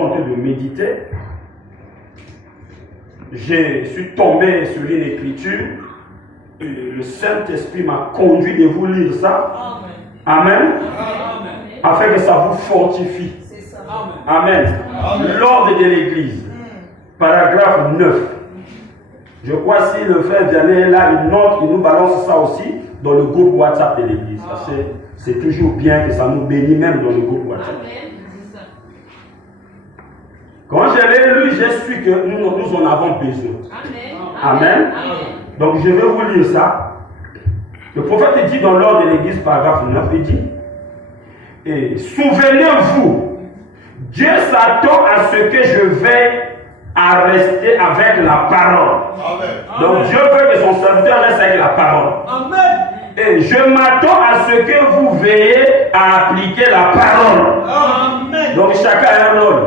pas en train de méditer, je suis tombé sur une écriture. Et le Saint-Esprit m'a conduit de vous lire ça. Amen. Amen. Afin que ça vous fortifie. Amen. L'ordre de l'Église. Paragraphe 9. Je crois si le frère Vianney est là, il nous balance ça aussi dans le groupe WhatsApp de l'Église. C'est toujours bien que ça nous bénit même dans le groupe WhatsApp. Quand je l'ai lu, j'ai su que nous en avons besoin. Amen. Donc je vais vous lire ça. Le prophète dit dans l'ordre de l'Église, paragraphe 9, il dit, et souvenez-vous, Dieu s'attend à ce que je veille à rester avec la parole. Amen. Donc Dieu veut que son serviteur reste avec la parole. Amen. Et je m'attends à ce que vous veillez à appliquer la parole. Amen. Donc chacun a un rôle.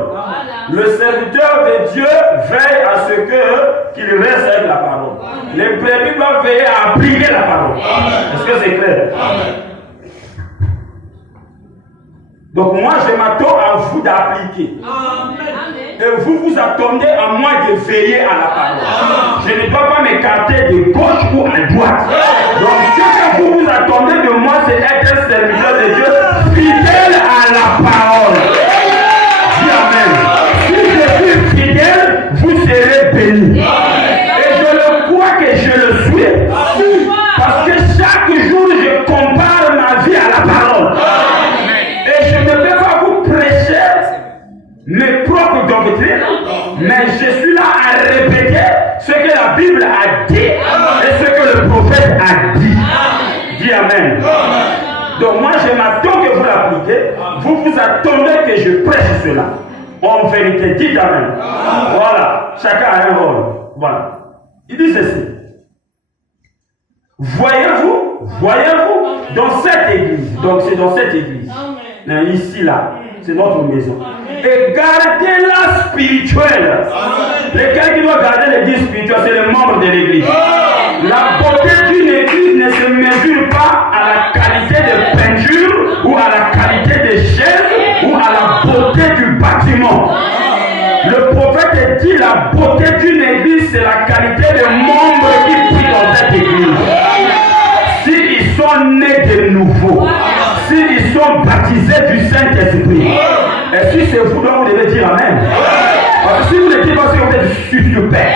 Le serviteur de Dieu veille à ce qu'il reste avec la parole. Amen. Les brebis doivent veiller à appliquer la parole. Est-ce que c'est clair? Amen. Donc moi je m'attends à vous d'appliquer. Et vous vous attendez à moi de veiller à la parole. Je ne dois pas m'écarter de gauche ou à droite. Donc ce que vous vous attendez de moi, c'est être un serviteur de Dieu fidèle à la parole. Dis Amen. Si je suis fidèle, vous serez bénis. Et je le crois que je le souhaite. Parce que chaque jour je compare ma vie à la parole. Et je ne vais pas vous prêcher mes propres doctrines, mais je suis là à répéter ce que la Bible a dit et ce que le prophète a dit. Dis Amen. Donc moi je m'attends que vous l'appliquez, vous vous attendez que je prêche cela. En vérité, dites Amen. Voilà, chacun a un rôle. Voilà. Il dit ceci. Voyez-vous, dans cette église, donc c'est dans cette église, ici là, c'est notre maison. Et gardez-la spirituelle. Lesquels qui doivent garder l'église spirituelle, c'est les membres de l'église. La beauté d'une église ne se mesure pas à la qualité de peinture ou à la qualité des chaises ou à la beauté du bâtiment. Le prophète dit la beauté d'une église, c'est la qualité des membres qui prient dans cette église. S'ils sont nés de nouveau, s'ils sont baptisés du Saint-Esprit, et si c'est vous, donc vous devez dire Amen. Parce que si vous ne dites pas, c'est que vous êtes super.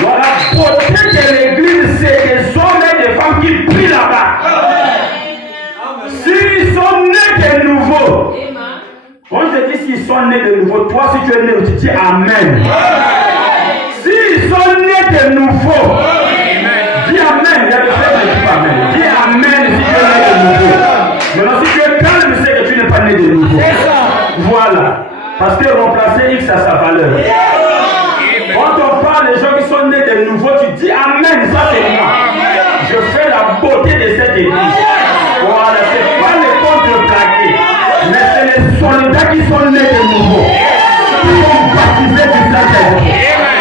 Voilà, la beauté de l'église, c'est des hommes et des femmes qui prient là-bas. S'ils sont nés de nouveau, quand je te dis s'ils sont nés de nouveau, toi si tu es né, tu dis Amen. S'ils sont nés de nouveau, dis Amen. Il y a des frères qui disent Amen. Dis Amen si tu es né de nouveau. Maintenant si tu es calme, c'est que tu n'es pas né de nouveau. Voilà. Parce que remplacer X a sa valeur. Quand on parle des gens qui sont nés de nouveau, tu dis Amen, ça c'est moi. Je fais la beauté de cette église. Voilà, c'est pas les contreplaqués, mais c'est les soldats qui sont nés de nouveau, qui sont baptisés du Saint-Esprit.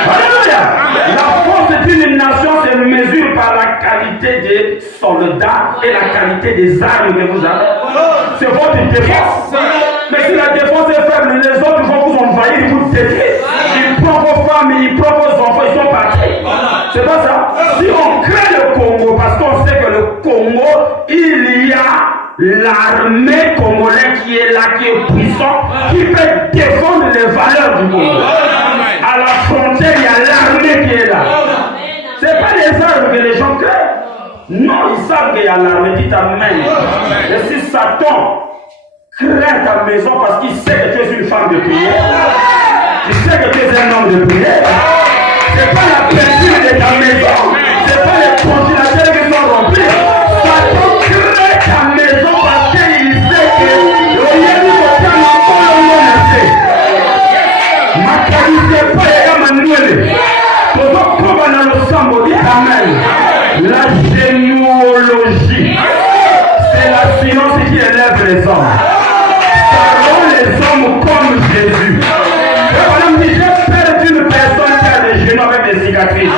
Alléluia. La force d'une nation se mesure par la qualité des soldats et la qualité des armes que vous avez. C'est votre défense. Mais si la défense est faible, les autres vont vous envahir, ils vous détruire. Ils prennent vos femmes, ils prennent vos enfants, ils sont partis. C'est pas ça. Si on crée le Congo, parce qu'on sait que le Congo, il y a l'armée congolaise qui est là, qui est puissante, qui peut défendre les valeurs du Congo. À la frontière, il y a l'armée qui est là. C'est pas les armes que les gens créent. Non, ils savent qu'il y a l'armée. Dites Amen. Et si Satan craint ta maison parce qu'il sait que tu es une femme de prière, il sait que tu es un homme de prière, c'est pas la peinture de ta maison, c'est pas les congélateurs qui sont remplis. Satan craint ta maison parce qu'il sait que le Yéli va encore le monde. Ma qualité pas est Emmanuel. Pour qu'on va dans le sambo, dit Amen. La généalogie, c'est la science qui élève les hommes. Servons les hommes comme Jésus. Et voilà, j'ai perdu une personne qui a des genoux avec des cicatrices.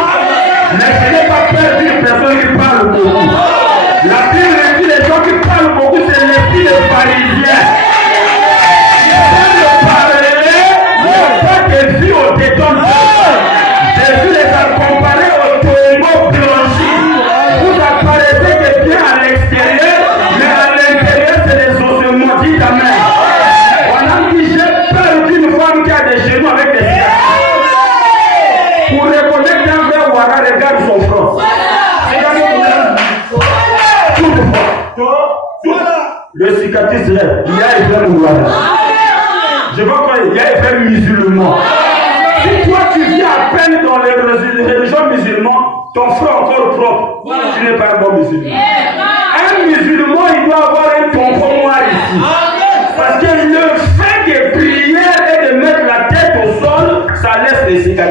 le cicatricerait. Il y a les frères Mourouala. Je vois quoi? Il y a les frères musulmans. Si toi tu vis à peine dans les religions musulmanes, ton frère encore propre, tu n'es pas un bon musulman. Un musulman, il doit avoir un tampon noir ici. Parce que le fait de prier et de mettre la tête au sol, ça laisse les cicatrices.